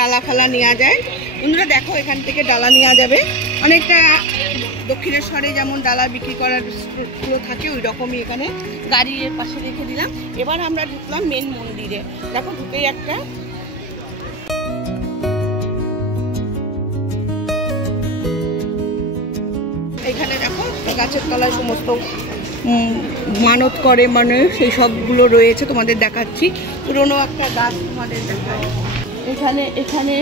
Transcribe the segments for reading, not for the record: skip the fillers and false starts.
ডালা ফালা নেওয়া যায়। বন্ধুরা দেখো এখান থেকে ডালা নেওয়া যাবে, অনেকটা দক্ষিণেশ্বরে যেমন ডালা বিক্রি করার পুরো থাকে ওই রকমই এখানে গাড়ির পাশে রেখে দিলাম। এবার আমরা ঢুকলাম মেন মন্দিরে। দেখো ঢুকেই একটা এখানে দেখো গাছের তলায় সমস্ত মানত করে মানে সেই সবগুলো রয়েছে, তোমাদের দেখাচ্ছি। পুরোনো একটা গাছ তোমাদের দেখায়। এখানে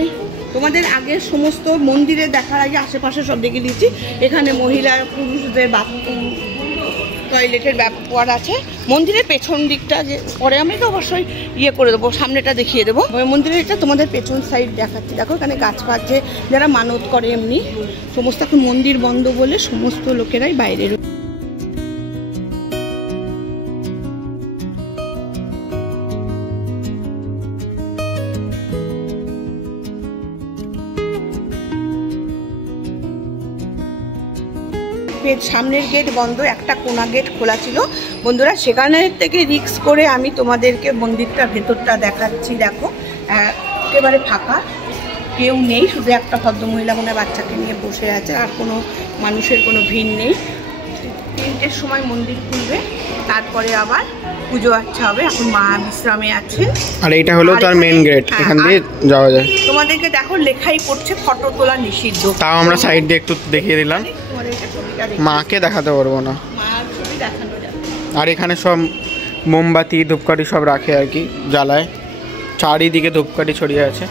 তোমাদের আগে সমস্ত মন্দিরে দেখার আগে আশেপাশে সব দেখে দিচ্ছি। এখানে মহিলা পুরুষদের বাথরুম টয়লেটের ব্যাপার আছে। মন্দিরের পেছন দিকটা যে পরে আমি তো অবশ্যই ইয়ে করে দেবো, সামনেটা দেখিয়ে দেবো। মন্দিরের এটা তোমাদের পেছন সাইড দেখাচ্ছি। দেখো এখানে গাছ পাচ্ছে, যারা মানত করে এমনি সমস্ত। এখন মন্দির বন্ধ বলে সমস্ত লোকেরাই বাইরে। সামনের গেট বন্ধ, একটা কোনা গেট খোলা ছিল বন্ধুরা। সেখানে থেকে রিক্স করে আমি তোমাদেরকে মন্দিরটা ভেতরটা দেখাচ্ছি। দেখো একেবারে ফাঁকা, কেউ নেই, শুধু একটা ভদ্রমহিলা মনে বাচ্চাকে নিয়ে বসে আছে, আর কোনো মানুষের কোনো ভিড় নেই। 3টের সময় মন্দির খুলবে, তারপরে আবার পুজো আচ্ছা হবে। এখন মা বিশ্রামে আছে। আর এটা হলো তার মেন গেট, এখান দিয়ে যাওয়া যায়। তোমাদেরকে দেখো লেখাই পড়ছে ফটো তোলা নিষিদ্ধ। তাও আমরা সাইড দিয়ে একটু দেখিয়ে দিলাম, মাকে দেখাতে পারবো না। আর এখানে সব মোমবাতি ধূপকাঠি সব রাখে আর কি, জ্বালায়। চারিদিকে ধূপকাঠি ছড়িয়ে আছে।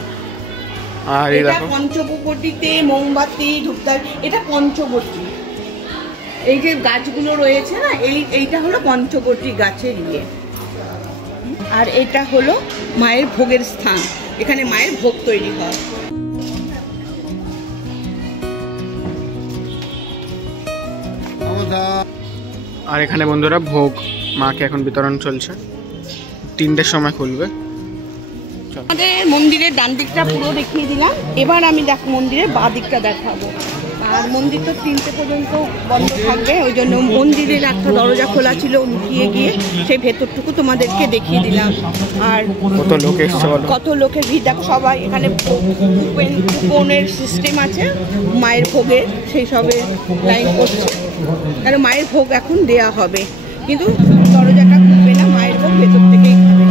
আর এই দেখো পঞ্চবটিতে মোমবাতি ধূপকাঠি, এটা পঞ্চবটি। এই যে গাছগুলো রয়েছে না, এইটা হলো পঞ্চবটি গাছের ইয়ে। আর এটা হলো মায়ের ভোগের স্থান, এখানে মায়ের ভোগ তৈরি হয়। আর এখানে বন্ধুরা ভোগ মাকে এখন বিতরণ চলছে, 3টের সময় খুলবে। আমাদের মন্দিরের ডান দিকটা পুরো দেখিয়ে দিলাম। এবার আমি মন্দিরের বাঁ দিকটা দেখাবো। আর মন্দির তো 3টে পর্যন্ত বন্ধ থাকবে, ওই জন্য মন্দিরের একটা দরজা খোলা ছিল, লুকিয়ে গিয়ে সেই ভেতরটুকু তোমাদেরকে দেখিয়ে দিলাম। আর কত লোকের ভিড় দেখো, সবাই এখানে কুপনের সিস্টেম আছে মায়ের ভোগের, সেই সবে লাইন করছে। কারণ মায়ের ভোগ এখন দেয়া হবে, কিন্তু দরজাটা খুলবে না, মায়ের ভোগ ভেতর থেকেই খাবে।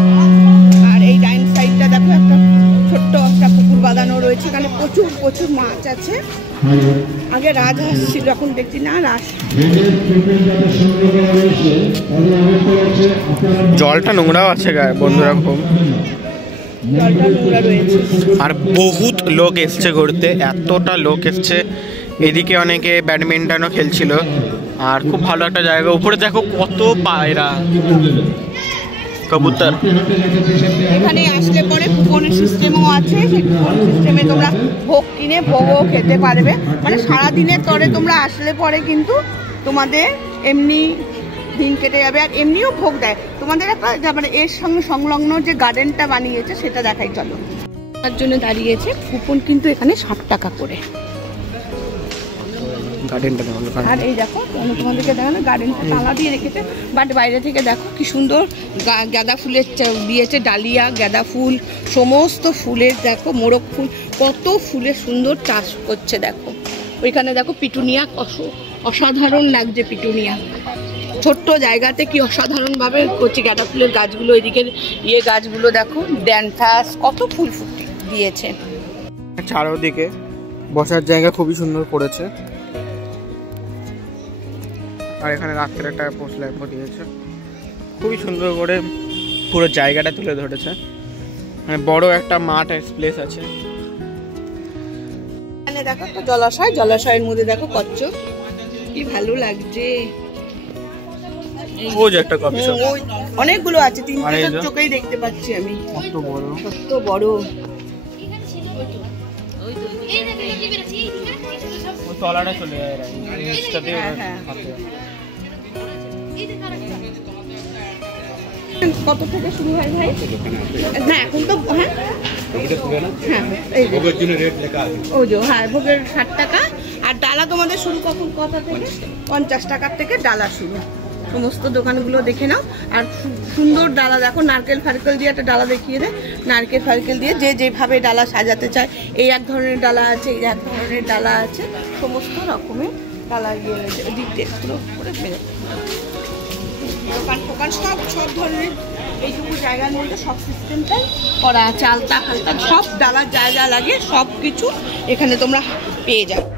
আর এই ডাইন সাইডটা দেখো একটা ছোট্ট একটা পুকুর বাঁধানো রয়েছে, এখানে প্রচুর প্রচুর মাছ আছে। আগে রাজহাঁস ছিল, এখন দেখছি না রাস। জলটা নোংরাও আছে বন্ধুরা, খুব জলটা নোংরা রয়েছে। আর বহুত লোক এসছে ঘুরতে, এতটা লোক এসছে। এদিকে অনেকে ব্যাডমিন্টনও খেলছিল। আর খুব ভালো একটা জায়গা। উপরে দেখো কত পায়রা, কবুতর। এখানে আসলে পরে কুপনের সিস্টেমও আছে, সেই কুপন সিস্টেমে তোমরা ভোগ কিনে ভোগও খেতে পারবে। মানে সারাদিনের তরে তোমরা আসলে পরে কিন্তু তোমাদের এমনি দিন কেটে যাবে। আর এমনিও ভোগ দেয় তোমাদের একটা, মানে এর সঙ্গে সংলগ্ন যে গার্ডেনটা বানিয়েছে সেটা দেখাই। চলো, তার জন্য দাঁড়িয়েছে। কুপন কিন্তু এখানে 60 টাকা করে। আর এই দেখো তোমাদেরকে দেখানো গার্ডেনটা তালা দিয়ে রেখেছে, বাট বাইরে থেকে দেখো কি সুন্দর গাঁদা ফুলের দিয়েছে, ডালিয়া, গাঁদা ফুল, সমস্ত ফুলের দেখো, মোরগ ফুল, কত ফুলের সুন্দর চাষ করছে। দেখো ওইখানে দেখো পিটুনিয়া, অসাধারণ লাগছে পিটুনিয়া। ছোট্ট জায়গাতে কি অসাধারণভাবে করছে গাঁদা ফুলের গাছগুলো। এদিকে ইয়ে গাছগুলো দেখো, ড্যানথাস, কত ফুল ফুটে দিয়েছে। চারদিকে বসার জায়গা খুবই সুন্দর করেছে। আর এখানে রাত্রে একটা পোস্ট ল্যাম্প দিয়েছে, খুবই সুন্দর করে পুরো জায়গাটা তুলে ধরেছে। মানে বড় একটা মাঠ প্লেস আছে। এখানে দেখো তো জলাশয়, জলাশয়ের মধ্যে দেখো কচ্ছপ, কি ভালো লাগছে। ও যে একটা কফি শপ, অনেকগুলো আছে, 3টে চোখেই দেখতে পাচ্ছি আমি। কত বড়, কত বড়। তলাটা চলে যায়। কত থেকে শুরু হয় ভাই? হ্যাঁ এখন তো হ্যাঁ ভোগের 60 টাকা। আর ডালা তোমাদের শুরু কখন, কথা থেকে 50 টাকার থেকে ডালা শুরু। সমস্ত দোকানগুলো দেখে নাও। আর সুন্দর ডালা দেখো, নারকেল ফারকেল দিয়ে একটা ডালা দেখিয়ে দেয়, নারকেল ফারকেল দিয়ে যে যেভাবে ডালা সাজাতে চায়, এই এক ধরনের ডালা আছে, এই এক ধরনের ডালা আছে, সমস্ত রকমের ডালা গিয়ে রয়েছে। দিক দিয়ে পুরো করে মেরে দোকান ফোকান সব ধরনের এইটুকু জায়গার মধ্যে সব সিস্টেমটাই করা আছে, আলতা ফালতা সব ডালার যা যা লাগে সব কিছু এখানে তোমরা পেয়ে যাবে।